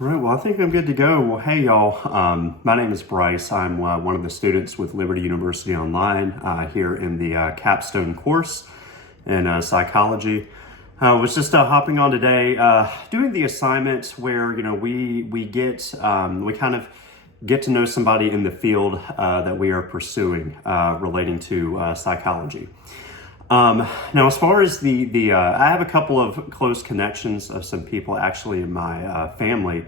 All right, well, I think I'm good to go. Well, hey, y'all. My name is Bryce. I'm one of the students with Liberty University Online here in the Capstone course in psychology. I was just hopping on today, doing the assignment where we kind of get to know somebody in the field that we are pursuing relating to psychology. Now, as far as I have a couple of close connections of some people actually in my family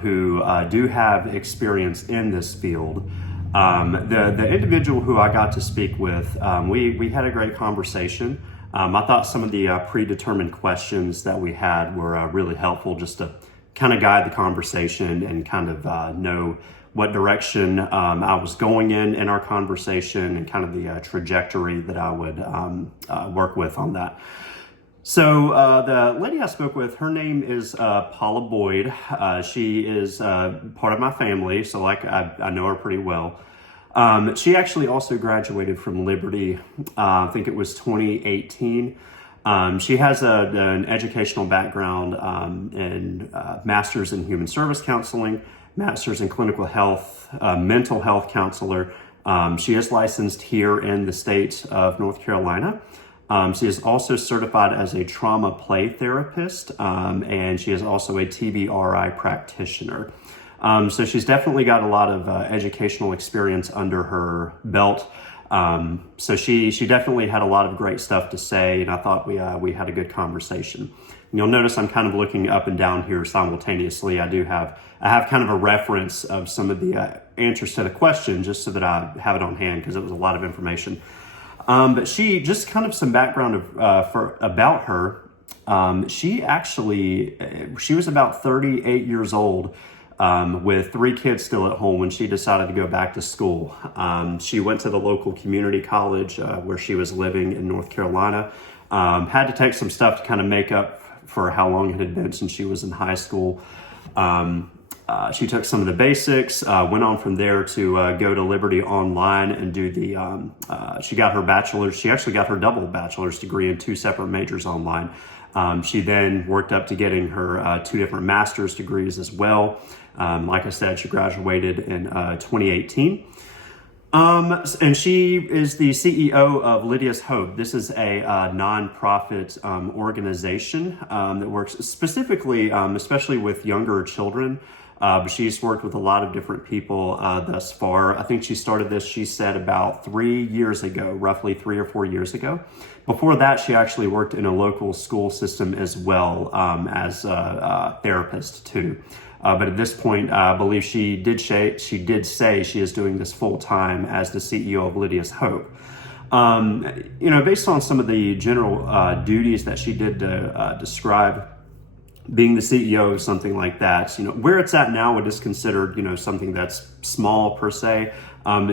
who do have experience in this field. The individual who I got to speak with, we had a great conversation. I thought some of the predetermined questions that we had were really helpful just to kind of guide the conversation and kind of know what direction I was going in our conversation and kind of the trajectory that I would work with on that. So the lady I spoke with, her name is Paula Boyd. She is part of my family, so I know her pretty well. She actually also graduated from Liberty, I think it was 2018. She has an educational background in master's in human service counseling, master's in clinical health, mental health counselor. She is licensed here in the state of North Carolina. She is also certified as a trauma play therapist, and she is also a TBRI practitioner. So she's definitely got a lot of educational experience under her belt. So she definitely had a lot of great stuff to say, and I thought we had a good conversation. And you'll notice I'm kind of looking up and down here simultaneously. I have kind of a reference of some of the answers to the question just so that I have it on hand because it was a lot of information. But she, just kind of some background about her. She was about 38 years old with 3 kids still at home when she decided to go back to school. She went to the local community college where she was living in North Carolina. Had to take some stuff to kind of make up for how long it had been since she was in high school. She took some of the basics, went on from there to go to Liberty Online and do she got her bachelor's. She actually got her double bachelor's degree in 2 separate majors online. She then worked up to getting her 2 different master's degrees as well. Like I said, she graduated in 2018. And she is the CEO of Lydia's Hope. This is a nonprofit organization that works specifically, especially with younger children. But she's worked with a lot of different people thus far. I think she started this, she said, about 3 years ago, roughly 3 or 4 years ago. Before that, she actually worked in a local school system as well as a therapist too. But at this point, I believe she did say she is doing this full time as the CEO of Lydia's Hope. Based on some of the general duties that she did describe, being the CEO of something like that, where it's at now, it is considered, something that's small per se.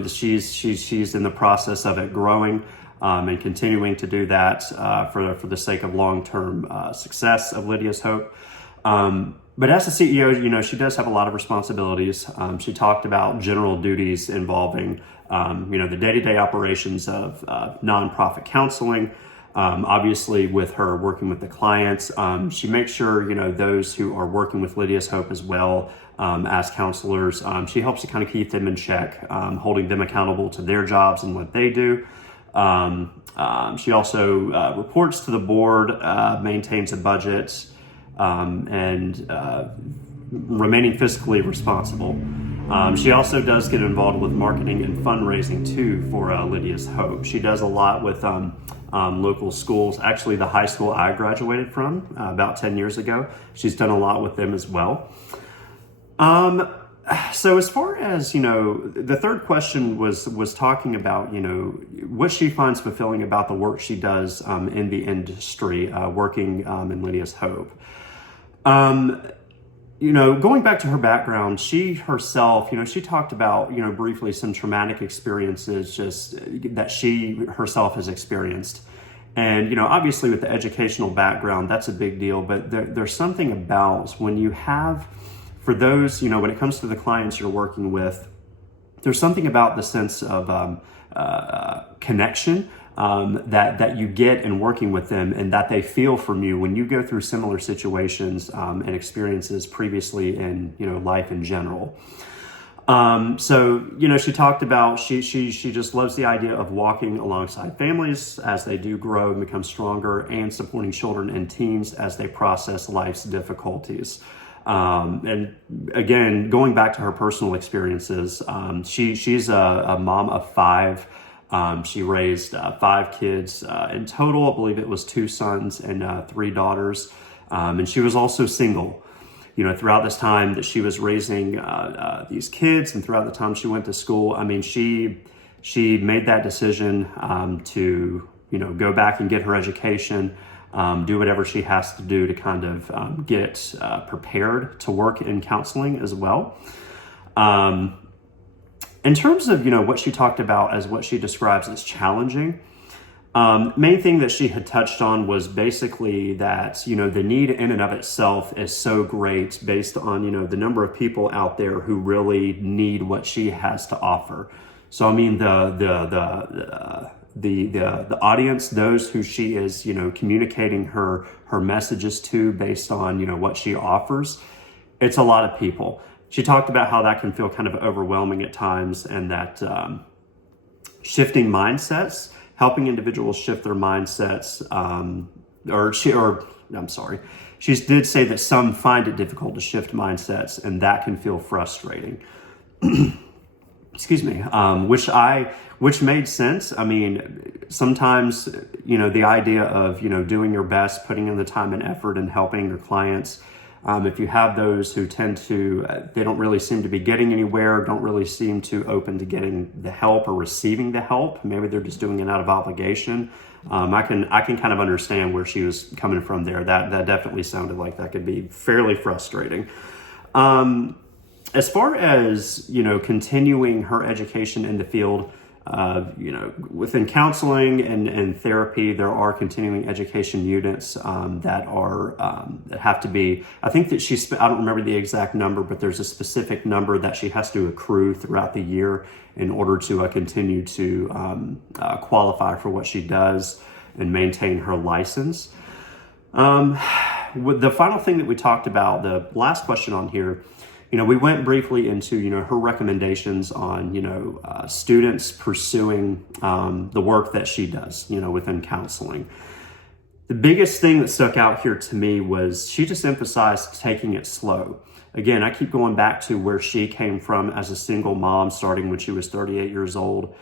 She's in the process of it growing and continuing to do that for the sake of long-term success of Lydia's Hope. But as a CEO, she does have a lot of responsibilities. She talked about general duties involving, the day-to-day operations of nonprofit counseling. Obviously, with her working with the clients, she makes sure, those who are working with Lydia's Hope as well as counselors, she helps to kind of keep them in check, holding them accountable to their jobs and what they do. She also reports to the board, maintains a budget, and remaining fiscally responsible. She also does get involved with marketing and fundraising too for Lydia's Hope. She does a lot with local schools. Actually, the high school I graduated from about 10 years ago, she's done a lot with them as well. So as far as, the third question was talking about, what she finds fulfilling about the work she does in the industry, working in Lydia's Hope. Going back to her background, she herself, she talked about, briefly some traumatic experiences just that she herself has experienced. And, obviously with the educational background, that's a big deal, but there's something about when you have, for those, when it comes to the clients you're working with, there's something about the sense of connection that you get in working with them, and that they feel from you when you go through similar situations and experiences previously in life in general. So she talked about she just loves the idea of walking alongside families as they do grow and become stronger, and supporting children and teens as they process life's difficulties. And again, going back to her personal experiences, she's a mom of 5. She raised 5 kids in total. I believe it was 2 sons and 3 daughters. And she was also single, throughout this time that she was raising these kids, and throughout the time she went to school. I mean, she made that decision to go back and get her education, do whatever she has to do to kind of get prepared to work in counseling as well. In terms of what she talked about as what she describes as challenging, main thing that she had touched on was basically that the need in and of itself is so great based on the number of people out there who really need what she has to offer. So I mean the audience, those who she is communicating her messages to based on what she offers, it's a lot of people. She talked about how that can feel kind of overwhelming at times, and that shifting mindsets, helping individuals shift their mindsets, she did say that some find it difficult to shift mindsets, and that can feel frustrating. Excuse me, which made sense. I mean, sometimes, the idea of, doing your best, putting in the time and effort and helping your clients, if you have those who tend to, they don't really seem to be getting anywhere, don't really seem to open to getting the help or receiving the help. Maybe they're just doing it out of obligation. I can kind of understand where she was coming from there. That definitely sounded like that could be fairly frustrating. As far as, continuing her education in the field, within counseling and therapy, there are continuing education units that have to be, I think that I don't remember the exact number, but there's a specific number that she has to accrue throughout the year in order to continue to qualify for what she does and maintain her license. The final thing that we talked about, the last question on here, we went briefly into, her recommendations on, students pursuing the work that she does, within counseling. The biggest thing that stuck out here to me was she just emphasized taking it slow. Again, I keep going back to where she came from as a single mom, starting when she was 38 years old.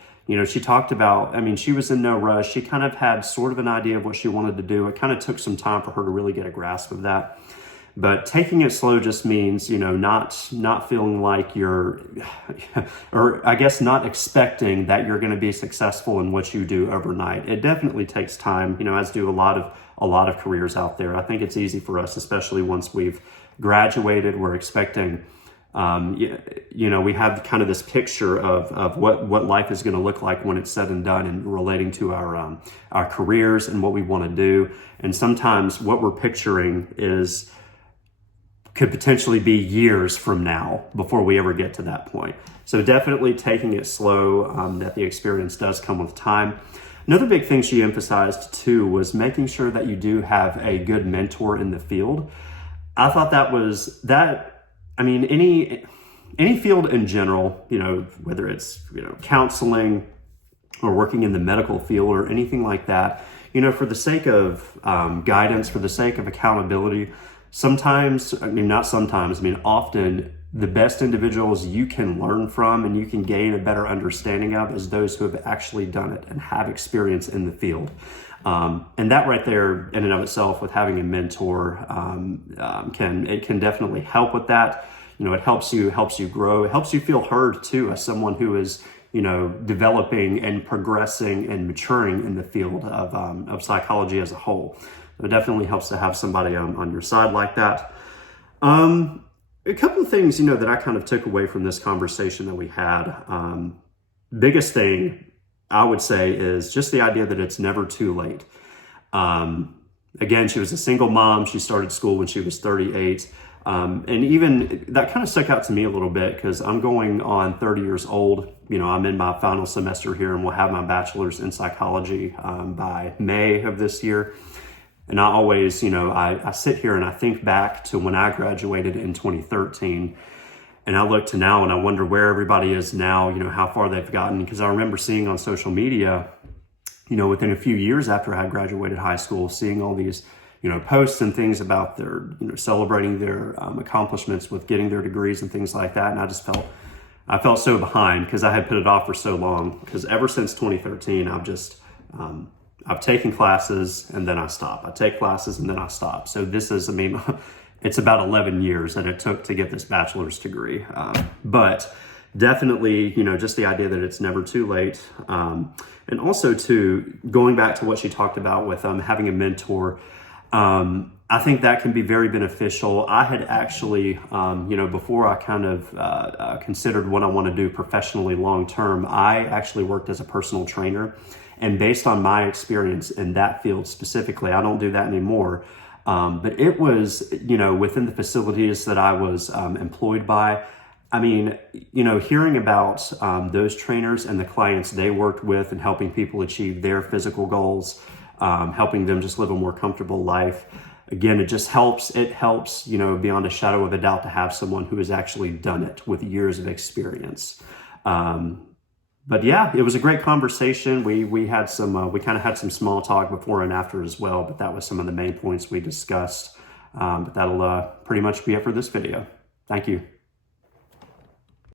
She talked about, she was in no rush. She kind of had sort of an idea of what she wanted to do. It kind of took some time for her to really get a grasp of that. But taking it slow just means, not feeling like you're, or I guess not expecting that you're going to be successful in what you do overnight. It definitely takes time, as do a lot of careers out there. I think it's easy for us, especially once we've graduated, we're expecting, we have kind of this picture of what life is going to look like when it's said and done, and relating to our careers and what we want to do. And sometimes what we're picturing could potentially be years from now before we ever get to that point. So definitely taking it slow, that the experience does come with time. Another big thing she emphasized too was making sure that you do have a good mentor in the field. I thought any field in general, whether it's, counseling or working in the medical field or anything like that, for the sake of guidance, for the sake of accountability, often the best individuals you can learn from and you can gain a better understanding of is those who have actually done it and have experience in the field. And that right there in and of itself, with having a mentor, can definitely help with that. It helps you grow. It helps you feel heard too, as someone who is, developing and progressing and maturing in the field of psychology as a whole. It definitely helps to have somebody on your side like that. A couple of things, that I kind of took away from this conversation that we had. Biggest thing I would say is just the idea that it's never too late. Again, she was a single mom. She started school when she was 38. And even that kind of stuck out to me a little bit because I'm going on 30 years old. You know, I'm in my final semester here and will have my bachelor's in psychology by May of this year. And I always, you know, I sit here and I think back to when I graduated in 2013. And I look to now and I wonder where everybody is now, you know, how far they've gotten. Because I remember seeing on social media, you know, within a few years after I had graduated high school, seeing all these, you know, posts and things about their, you know, celebrating their accomplishments with getting their degrees and things like that. And I felt so behind because I had put it off for so long. Because ever since 2013, I've taken classes and then I stop. I take classes and then I stop. So this is, I mean, it's about 11 years that it took to get this bachelor's degree. But definitely, you know, just the idea that it's never too late. And also to going back to what she talked about with having a mentor, I think that can be very beneficial. I had actually, you know, before I kind of considered what I want to do professionally long-term, I actually worked as a personal trainer. And based on my experience in that field specifically, I don't do that anymore. But it was, you know, within the facilities that I was employed by, I mean, you know, hearing about those trainers and the clients they worked with and helping people achieve their physical goals, helping them just live a more comfortable life. Again, it just helps. It helps, you know, beyond a shadow of a doubt to have someone who has actually done it with years of experience. But yeah, it was a great conversation. We had some, we kind of had some small talk before and after as well, but that was some of the main points we discussed. But that'll pretty much be it for this video. Thank you.